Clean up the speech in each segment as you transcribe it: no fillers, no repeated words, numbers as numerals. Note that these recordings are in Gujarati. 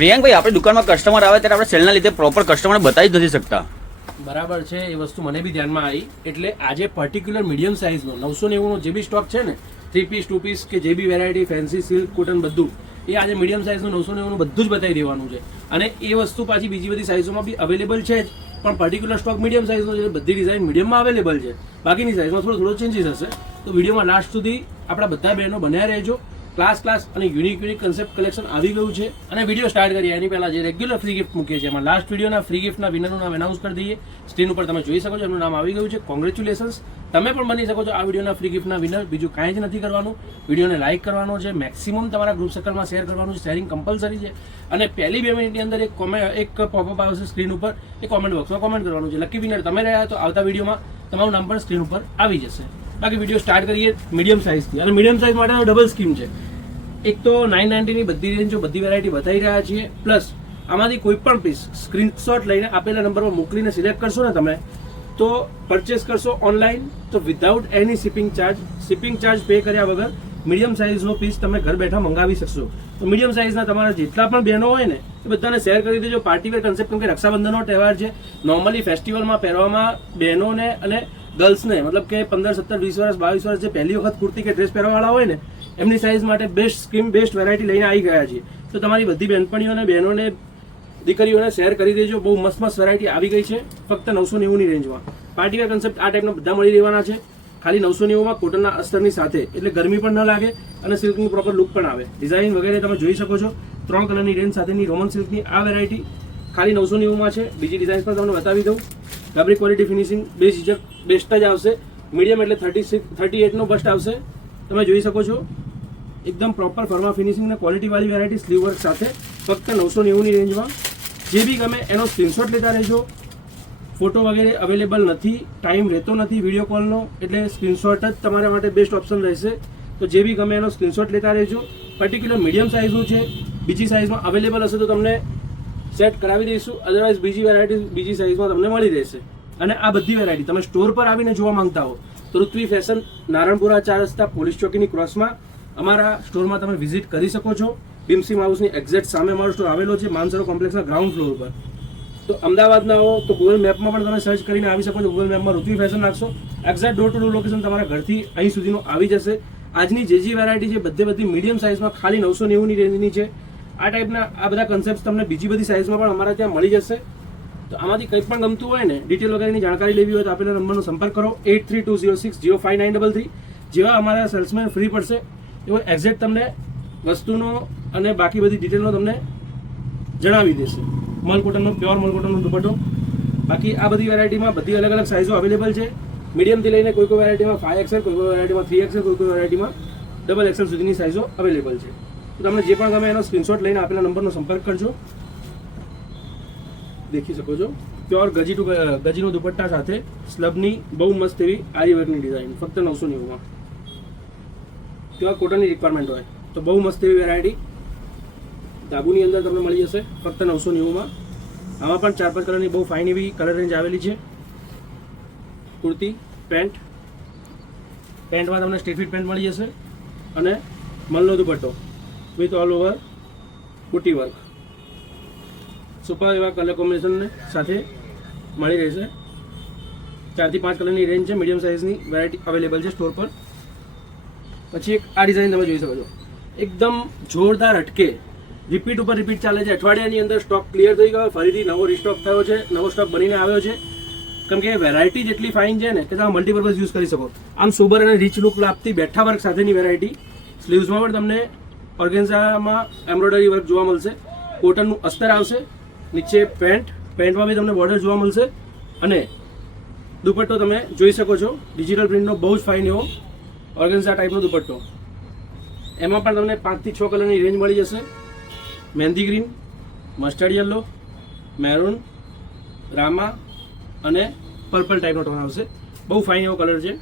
પ્રિયાંકભાઈ, આપણી દુકાનમાં કસ્ટમર આવે ત્યારે આપણે સેલના લીધે પ્રોપર કસ્ટમરને બતાવી જ નથી શકતા. બરાબર છે, એ વસ્તુ મને બી ધ્યાનમાં આવી. એટલે આજે પર્ટિક્યુલર મીડિયમ સાઇઝનો 990નો જે બી સ્ટોક છે ને, 3 પીસ 2 પીસ કે જે બી વેરાયટી, ફેન્સી, સિલ્ક, કોટન બધું, એ આજે મીડિયમ સાઇઝનું 990નું બધું જ બતાવી દેવાનું છે. અને એ વસ્તુ પાછી બીજી બધી સાઇઝોમાં બી અવેલેબલ છે જ, પણ પર્ટિક્યુલર સ્ટોક મીડિયમ સાઇઝનો છે. બધી ડિઝાઇન મીડિયમમાં અવેલેબલ છે, બાકીની સાઇઝમાં થોડો ચેન્જીસ હશે. તો વિડીયોમાં લાસ્ટ સુધી આપણા બધા બહેનો બન્યા રહેજો. ક્લાસ અને યુનિક કન્સેપ્ટ કલેક્શન આવી ગયું છે. અને વિડીયો સ્ટાર્ટ કરીએ એની પહેલા જે રેગ્યુલર ફ્રી ગિફ્ટ મૂકીએ છીએ, એમાં લાસ્ટ વિડીયોના ફ્રી ગિફ્ટના વિનરનું નામ એનાઉન્સ કરી દઈએ. સ્ક્રીન ઉપર તમે જોઈ શકો છો, એમનું નામ આવી ગયું છે. કોંગ્રેચ્યુલેશન્સ, તમે પણ બની શકો છો આ વિડીયોના ફ્રી ગિફ્ટના વિનર. બીજું કાંઈ જ નથી કરવાનું, વિડીયોને લાઇક કરવાનો છે, મેક્સિમમ તમારા ગ્રુપ સર્કલમાં શેર કરવાનું છે. શેરિંગ કમ્પલસરી છે. અને પહેલી 2 મિનિટની અંદર એક પોપઅપ આવશે સ્ક્રીન ઉપર, એ કોમેન્ટ બોક્સમાં કોમેન્ટ કરવાનું છે. લકી વિનર તમે રહ્યા તો આવતા વિડીયોમાં તમારું નામ પણ સ્ક્રીન ઉપર આવી જશે. બાકી વિડીયો સ્ટાર્ટ કરીએ મીડિયમ સાઇઝથી. અને મીડિયમ સાઇઝ માટેનો ડબલ સ્કીમ છે. એક તો 990ની બધી રેન્જો, બધી વેરાયટી બતાવી રહ્યા છીએ. પ્લસ આમાંથી કોઈ પણ પીસ સ્ક્રીનશોટ લઈને આપેલા નંબર પર મોકલીને સિલેક્ટ કરશો ને તમે, તો પરચેસ કરશો ઓનલાઈન તો વિધાઉટ એની શિપિંગ ચાર્જ પે કર્યા વગર મીડિયમ સાઇઝનો પીસ તમે ઘર બેઠા મંગાવી શકશો. તો મીડિયમ સાઇઝના તમારા જેટલા પણ બહેનો હોય ને, એ બધાને શેર કરી દેજો. પાર્ટીવેર કન્સેપ્ટ, કેમ કે રક્ષાબંધનનો તહેવાર છે. નોર્મલી ફેસ્ટિવલમાં પહેરવામાં બહેનોને અને ગર્લ્સને, મતલબ કે 15, 17, 20 વર્ષ, 22 વર્ષ જે પહેલી વખત કુર્તી કે ડ્રેસ પહેરવાવાળા હોય ને, એમની સાઇઝ માટે બેસ્ટ સ્કીમ, બેસ્ટ વેરાયટી લઈને આવી ગયા છીએ. તો તમારી બધી બહેનપણીઓને, બહેનોને, દીકરીઓને શેર કરી દેજો. બહુ મસ્ત વેરાયટી આવી ગઈ છે ફક્ત 990ની રેન્જમાં. પાર્ટીવેર કન્સેપ્ટ આ ટાઈપના બધા મળી રહેવાના છે. ખાલી 990માં કોટનના અસ્તરની સાથે, એટલે ગરમી પણ ન લાગે અને સિલ્કની પ્રોપર લુક પણ આવે. ડિઝાઇન વગેરે તમે જોઈ શકો છો. 3 કલરની રેન્જ સાથેની રોમન સિલ્કની આ વેરાયટી ખાલી 990માં છે. બીજી ડિઝાઇન્સ પણ તમને બતાવી દઉં. ફેબ્રિક ક્વોલિટી, ફિનિશિંગ બેસ્ટ જ આવશે. મીડિયમ એટલે 38નો બસ્ટ આવશે. તમે જોઈ શકો છો એકદમ પ્રોપર ફર્મા ફિનિશિંગ અને ક્વોલિટીવાળી વેરાયટી સ્લીવ વર્ક સાથે ફક્ત 990ની રેન્જમાં. જે બી ગમે એનો સ્ક્રીનશોટ લેતા રહેજો. ફોટો વગેરે અવેલેબલ નથી, ટાઈમ રહેતો નથી વિડીયો કોલનો, એટલે સ્ક્રીનશોટ જ તમારા માટે બેસ્ટ ઓપ્શન રહેશે. તો જે બી ગમે એનો સ્ક્રીનશોટ લેતા રહેજો. પર્ટિક્યુલર મીડિયમ સાઇઝનું છે. બીજી સાઇઝમાં અવેલેબલ હશે તો તમને સેટ કરાવી દઈશું. અદરવાઇઝ બીજી વેરાયટી બીજી સાઇઝમાં તમને મળી રહેશે. અને આ બધી વેરાયટી તમે સ્ટોર પર આવીને જોવા માંગતા હો તો ઋત્વી ફેશન, નારણપુરા 4 રસ્તા, પોલીસ ચોકીની ક્રોસમાં અમારા સ્ટોરમાં તમે વિઝિટ કરી શકો છો. ભીમસી હાઉસની એક્ઝેક્ટ સામે અમારો સ્ટોર આવેલો છે, માનસરોવર કોમ્પ્લેક્સના ગ્રાઉન્ડ ફ્લોર પર. તો અમદાવાદના હો તો ગૂગલ મેપમાં પણ તમે સર્ચ કરીને આવી શકો છો. ગૂગલ મેપમાં ઋત્વી ફેશન નાખશો, exact door to door location તમારા ઘરથી અહીં સુધીનું આવી જશે. આજની જે વેરાયટી છે બધી મીડિયમ સાઇઝમાં ખાલી 990ની રેન્જની છે. આ ટાઈપના આ બધા કન્સેપ્ટ તમને બીજી બધી સાઇઝમાં પણ અમારા ત્યાં મળી જશે. તો આમાંથી કંઈ પણ ગમતું હોય ને, ડિટેલ વગેરેની જાણકારી લેવી હોય તો આપેલા નંબરનો સંપર્ક કરો. 8320605933. જેવા અમારા સેલ્સમેન ફ્રી પડશે એવો એક્ઝેક્ટ તમને વસ્તુનો અને બાકી બધી ડિટેલનો તમને જણાવી દેશે. મલકોટનનો, પ્યોર મલકોટનનો દુપટ્ટો. બાકી આ બધી વેરાયટીમાં બધી અલગ અલગ સાઇઝો અવેલેબલ છે. મીડિયમથી લઈને કોઈ વેરાયટીમાં 5XL, કોઈ વેરાયટીમાં 3XL, કોઈ વેરાયટીમાં XXL સુધીની સાઇઝો અવેલેબલ છે. તો તમને જે પણ ગમે એનો સ્ક્રીનશોટ લઈને આપેલા નંબરનો સંપર્ક કરજો. દેખી શકો છો પ્યોર ગજીનો દુપટ્ટા સાથે સ્લબની બહુ મસ્ત એવી આરીવર્કની ડિઝાઇન ફક્ત 990માં. પ્યોર કોટનની રિક્વાયરમેન્ટ હોય તો બહુ મસ્ત એવી વેરાયટી ધાબુની અંદર તમને મળી જશે ફક્ત 990માં. આમાં પણ 4-5 કલરની બહુ ફાઇન એવી કલર રેન્જ આવેલી છે. કુર્તી, પેન્ટમાં તમને સ્ટ્રેટ ફિટ પેન્ટ મળી જશે અને મલનો દુપટ્ટો વિથ ઓલ ઓવર બુટી વર્ક. સુપર એવા કલર કોમ્બિનેશનને સાથે મળી રહેશે. 4 થી 5 કલરની રેન્જ છે. મીડિયમ સાઇઝની વેરાયટી અવેલેબલ છે સ્ટોર પર. પછી એક આ ડિઝાઇન તમે જોઈ શકો છો, એકદમ જોરદાર હટકે, રિપીટ ઉપર રિપીટ ચાલે છે. અઠવાડિયાની અંદર સ્ટોક ક્લિયર થઈ ગયો, ફરીથી નવો રિસ્ટોક થયો છે, નવો સ્ટોક બનીને આવ્યો છે. કેમ કે વેરાયટી જેટલી ફાઇન છે ને કે તમે મલ્ટીપર્પઝ યુઝ કરી શકો. આમ સોબર અને રીચ લુક આપતી બેઠા વર્ક સાથેની વેરાયટી. સ્લીવ્સમાં પણ તમને ઓર્ગેન્ઝામાં એમ્બ્રોઇડરી વર્ક જોવા મળશે. કોટનનું અસ્તર આવશે. નીચે પેન્ટમાં બી તમને બોર્ડર જોવા મળશે. અને દુપટ્ટો તમે જોઈ શકો છો ડિજિટલ પ્રિન્ટનો બહુ જ ફાઇન એવો ઓર્ગેન્ઝા ટાઈપનો દુપટ્ટો. એમાં પણ તમને 5 થી 6 કલરની રેન્જ મળી જશે. Mehndi green, mustard yellow, maroon, રામા અને પર્પલ ટાઈપનો ટોન આવશે. બહુ ફાઇન એવો કલર છે.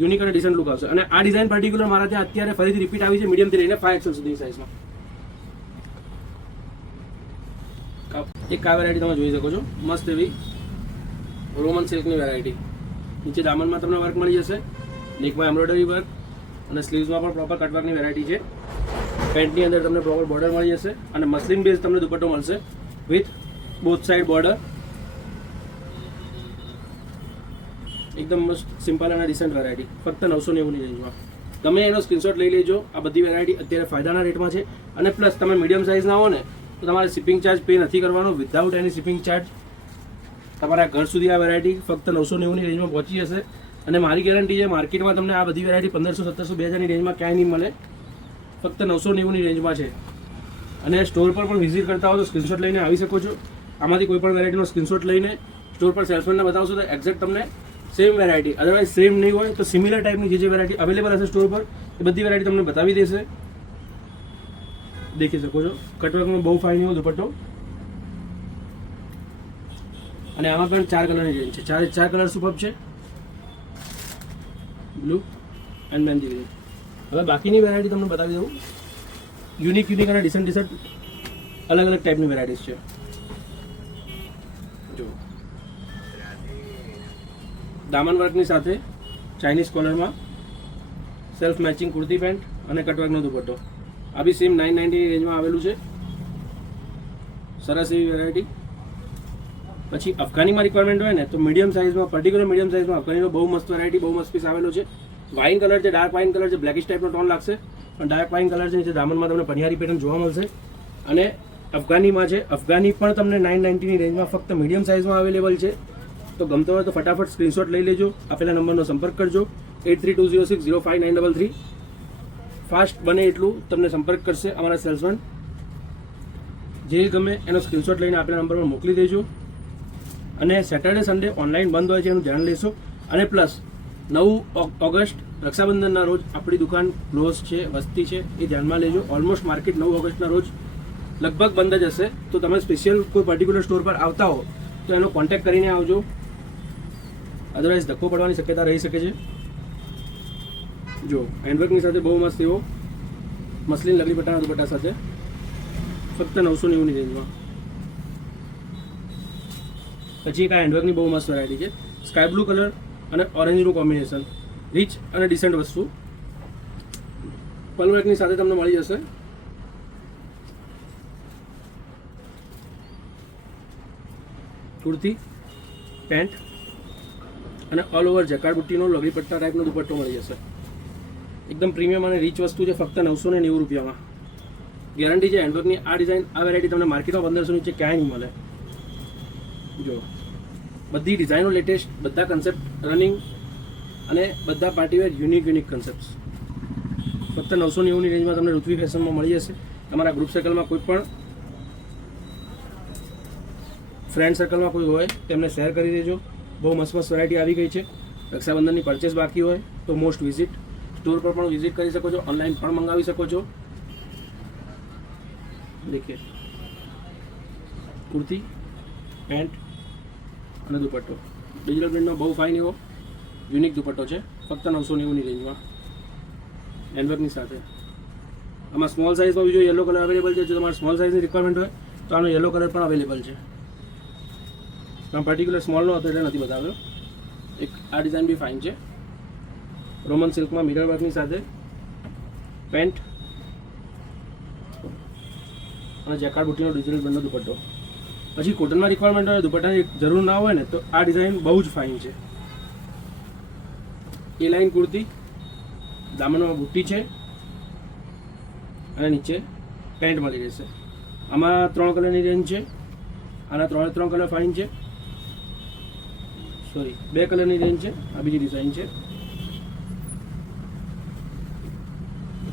યુનિક અને ડિસન્ટ લુક આવશે. અને આ ડિઝાઇન પર્ટિક્યુલર મારા ત્યાં અત્યારે ફરીથી રિપીટ આવી છે મીડિયમથી લઈને 5XL સુધીની સાઇઝમાં. એક આ વેરાયટી તમે જોઈ શકો છો મસ્ત એવી રોમન સિલ્કની વેરાયટી. નીચે દામનમાં તમને વર્ક મળી જશે, નેકમાં એમ્બ્રોઇડરી વર્ક અને સ્લીવ્સમાં પણ પ્રોપર કટવર્કની વેરાયટી છે. પેન્ટની અંદર તમને પ્રોપર બોર્ડર મળી જશે અને મસલિન બેઝ તમને દુપટ્ટો મળશે વિથ બોથ સાઇડ બોર્ડર. એકદમ મસ્ત સિમ્પલ અને ડિસન્ટ વેરાયટી, ફક્ત 990ની રેન્જમાં. તમે એનો સ્ક્રીનશોટ લઈ લેજો. આ બધી વેરાયટી અત્યારે ફાયદાના રેટમાં છે અને પ્લસ તમે મીડિયમ સાઇઝના હો ને તો તમારે શિપિંગ ચાર્જ પે નથી કરવાનો. વિધાઉટ એની શિપિંગ ચાર્જ તમારા ઘર સુધી આ વેરાયટી ફક્ત 990ની રેન્જમાં પહોંચી જશે. અને મારી ગેરંટી છે, માર્કેટમાં તમને આ બધી વેરાયટી 1500, 1700, 2000ની રેન્જમાં ક્યાંય નહીં મળે. ફક્ત 990ની રેન્જમાં છે. અને સ્ટોર પર પણ વિઝિટ કરતા હો તો સ્ક્રીનશોટ લઈને આવી શકો છો. આમાંથી કોઈ પણ વેરાયટીનો સ્ક્રીનશોટ લઈને સ્ટોર પર સેલ્સમેનને બતાવશો તો એક્ઝેક્ટ તમને સેમ વેરાયટી, અદરવાઇઝ સેમ નહીં હોય તો સિમિલર ટાઈપની જે વેરાયટી અવેલેબલ હશે સ્ટોર પર એ બધી વેરાયટી તમને બતાવી દેશે. દેખી શકો છો કટવર્કમાં બહુ ફાઇન એવો દુપટ્ટો. અને આમાં પણ 4 કલરની રેન્જ છે. 4 કલર સુપર છે, બ્લુ એન્ડ મહેંદી ગ્રીન. હવે બાકીની વેરાયટી તમને બતાવી દઉં. યુનિક અને ડિસન્ટ અલગ અલગ ટાઈપની વેરાયટીઝ છે. જો દામન વર્કની સાથે ચાઇનીઝ કોલરમાં સેલ્ફ મેચિંગ કુર્તી પેન્ટ અને કટવર્કનો દુપટ્ટો. આ બી સેમ 990ની રેન્જમાં આવેલું છે. સરસ એવી વેરાયટી. પછી અફઘાનીમાં રિક્વાયરમેન્ટ હોય ને તો મીડિયમ સાઇઝમાં, પર્ટિક્યુલર મીડિયમ સાઇઝમાં અફઘાનીનો બહુ મસ્ત વેરાયટી, બહુ મસ્ત પીસ આવેલો છે. વાઇન કલર છે, ડાર્ક વાઇન કલર છે, બ્લેકિશ ટાઈપનો ટોન લાગશે પણ ડાર્ક વાઇન કલર છે. નીચે દામનમાં તમને પનિયારી પેટર્ન જોવા મળશે. અને અફઘાનીમાં છે, અફઘાની પણ તમને 990ની રેન્જમાં ફક્ત મીડિયમ સાઇઝમાં અવેલેબલ છે. તો ગમતો હોય તો ફટાફટ સ્ક્રીનશોટ લઈ લેજો. આપેલા નંબરનો સંપર્ક કરજો 8320605933. ફાસ્ટ બને એટલું તમને સંપર્ક કરશે અમારા સેલ્સમેન. જે ગમે એનો સ્ક્રીનશોટ લઈને આપેલા નંબર પર મોકલી દેજો. અને સેટરડે સન્ડે ઓનલાઈન બંધ હોય છે એનું ધ્યાન લેશો. અને પ્લસ 9 ઓગસ્ટ રક્ષાબંધનના રોજ આપણી દુકાન ક્લોઝ છે, વસ્તી છે, એ ધ્યાનમાં લેજો. ઓલમોસ્ટ માર્કેટ 9 ઓગસ્ટના રોજ લગભગ બંધ જ હશે. તો તમે સ્પેશિયલ કોઈ પર્ટિક્યુલર સ્ટોર પર આવતા હો તો એનો કોન્ટેક્ટ કરીને આવજો, અદરવાઇઝ ધક્કો પડવાની શક્યતા રહી શકે છે. જો હેન્ડવર્કની સાથે બહુ મસ્ત એવો મસલિન લગડી પટ્ટાના દુપટ્ટા સાથે ફક્ત 990ની રેન્જમાં. પછી એક આ હેન્ડવર્કની બહુ મસ્ત વેરાયટી છે. સ્કાય બ્લુ કલર અને ઓરેન્જનું કોમ્બિનેશન, રીચ અને ડિસન્ટ વસ્તુ. પલવર્કની સાથે તમને મળી જશે. કુર્તી પેન્ટ અને ઓલ ઓવર જકાર્ડ બુટ્ટીનો લગડી પટ્ટા ટાઈપનો દુપટ્ટો મળી જશે. એકદમ પ્રીમિયમ અને રીચ વસ્તુ છે, ફક્ત 990 રૂપિયામાં. ગેરંટી છે હેન્ડવર્કની. આ ડિઝાઇન, આ વેરાયટી તમને માર્કેટમાં 1500 નીચે ક્યાંય નહીં મળે. જો બધી ડિઝાઇનો લેટેસ્ટ, બધા કન્સેપ્ટ રનિંગ અને બધા પાર્ટીવેર યુનિક કન્સેપ્ટ ફક્ત 990ની રેન્જમાં તમને ઋત્વી ફેશનમાં મળી જશે. તમારા ગ્રુપ સર્કલમાં કોઈ પણ ફ્રેન્ડ સર્કલમાં કોઈ હોય તેમને શેર કરી દેજો. બહુ મસ્ત વેરાયટી આવી ગઈ છે. રક્ષાબંધનની પરચેસ બાકી હોય તો મોસ્ટ વિઝિટ, સ્ટોર પર પણ વિઝિટ કરી શકો છો, ઓનલાઈન પણ મંગાવી શકો છો. દેખીએ કુર્તી પેન્ટ અને દુપટ્ટો ડિજિટલ પ્રિન્ટનો બહુ ફાઇન એવો યુનિક દુપટ્ટો છે, ફક્ત 990ની રેન્જમાં હેન્ડવર્કની સાથે. આમાં સ્મોલ સાઇઝમાં બીજો યલો કલર અવેલેબલ છે. જો તમારે સ્મોલ સાઇઝની રિક્વાયરમેન્ટ હોય તો આનો યલો કલર પણ અવેલેબલ છે. આમ પર્ટિક્યુલર સ્મોલનો હતો એટલે નથી બતાવ્યો. એક આ ડિઝાઇન બી ફાઇન છે. રોમન સિલ્કમાં મિરર વર્કની સાથે પેન્ટ અને જેકાર્ડ બુટ્ટીનો ડિજિટલ પ્રિન્ટનો દુપટ્ટો. પછી કોટનમાં રિક્વાયરમેન્ટ હોય, દુપટ્ટાની જરૂર ના હોય ને તો આ ડિઝાઇન બહુ જ ફાઇન છે. એ લાઇન કુર્તી, દામનમાં બુટ્ટી છે અને નીચે પેન્ટ મળી રહેશે. આમાં 3 કલરની રેન્જ છે. આના 3 કલર ફાઇન છે. સોરી 2 કલરની રેન્જ છે. આ બીજી ડિઝાઇન છે.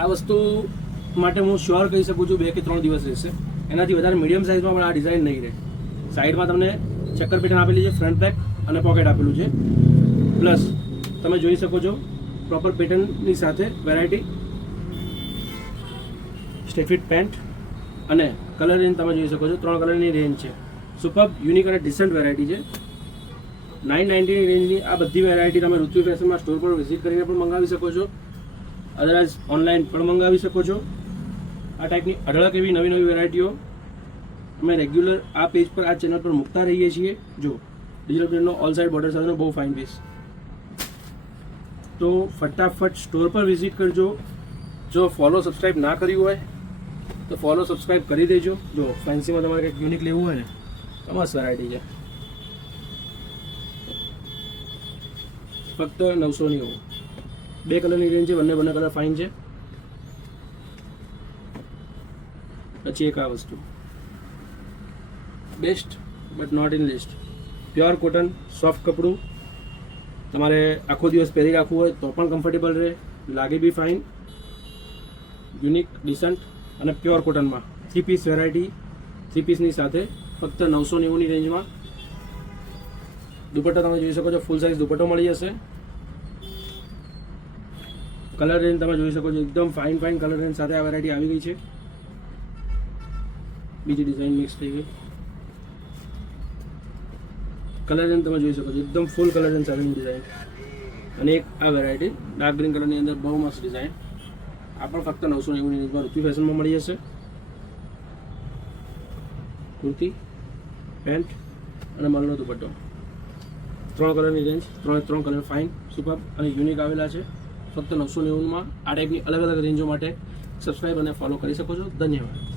આ વસ્તુ માટે હું શ્યોર કહી શકું છું 2 કે 3 દિવસ રહેશે. એનાથી વધારે મીડિયમ સાઇઝમાં પણ આ ડિઝાઇન નહીં રહે. સાઈડમાં તમને ચક્કર પેટર્ન આપેલી છે, ફ્રન્ટ બેક અને પોકેટ આપેલું છે. પ્લસ તમે જોઈ શકો છો પ્રોપર પેટર્નની સાથે વેરાયટી, સ્ટ્રેટ ફિટ પેન્ટ અને કલર રેન્જ તમે જોઈ શકો છો. 3 કલરની રેન્જ છે. સુપર યુનિક અને ડિસન્ટ વેરાયટી છે. 990ની રેન્જની આ બધી વેરાયટી તમે ઋત્વી ફેશનમાં સ્ટોર પર વિઝિટ કરીને પણ મંગાવી શકો છો, અદરવાઇઝ ઓનલાઈન પણ મંગાવી શકો છો. આ ટાઈપની અઢળક એવી નવી વેરાયટીઓ અમે રેગ્યુલર આ પેજ પર, આ ચેનલ પર મૂકતા રહીએ છીએ. જો ડિજિટલ પ્રિન્ટનો ઓલ સાઇડ બોર્ડર સાથેનો બહુ ફાઇન પીસ. તો ફટાફટ સ્ટોર પર વિઝિટ કરજો. જો ફોલો સબસ્ક્રાઈબ ના કર્યું હોય તો ફોલો સબસ્ક્રાઈબ કરી દેજો. જો ફેન્સીમાં તમારે કંઈક યુનિક લેવું હોય ને તો મસ્ત વેરાયટી છે, ફક્ત 990. 2 કલરની રેન્જ છે, બંને કલર ફાઇન છે. પછી એક આ વસ્તુ best but not in list, pure cotton soft કપડું, તમારે આખો દિવસ પહેરી રાખવું હોય તો પણ કમ્ફર્ટેબલ રહે, લાગે બી ફાઇન, યુનિક ડિસન્ટ અને પ્યોર કોટનમાં 3 પીસ વેરાયટી, 3 પીસની સાથે ફક્ત 990ની રેન્જમાં. દુપટ્ટા તમે જોઈ શકો છો, ફૂલ સાઇઝ દુપટ્ટો મળી જશે. કલર રેન્જ તમે જોઈ શકો છો, એકદમ ફાઇન કલર રેન્જ સાથે આ વેરાયટી આવી ગઈ છે. બીજી ડિઝાઇન મિક્સ થઈ ગઈ. કલર રેન્જ તમે જોઈ શકો છો, એકદમ ફૂલ કલર રેન્જ સાથેની ડિઝાઇન. અને એક આ વેરાયટી ડાર્ક ગ્રીન કલરની અંદર બહુ મસ્ત ડિઝાઇન, આ પણ ફક્ત 990ની રેન્જમાં રૂપી ફેશનમાં મળી જશે. કુર્તી, પેન્ટ અને મલનો દુપટ્ટો, 3 કલરની રેન્જ, 3 કલર ફાઇન, સુપર અને યુનિક આવેલા છે ફક્ત 990માં. આ ટાઈપની અલગ રેન્જો માટે સબસ્ક્રાઈબ અને ફોલો કરી શકો છો. ધન્યવાદ.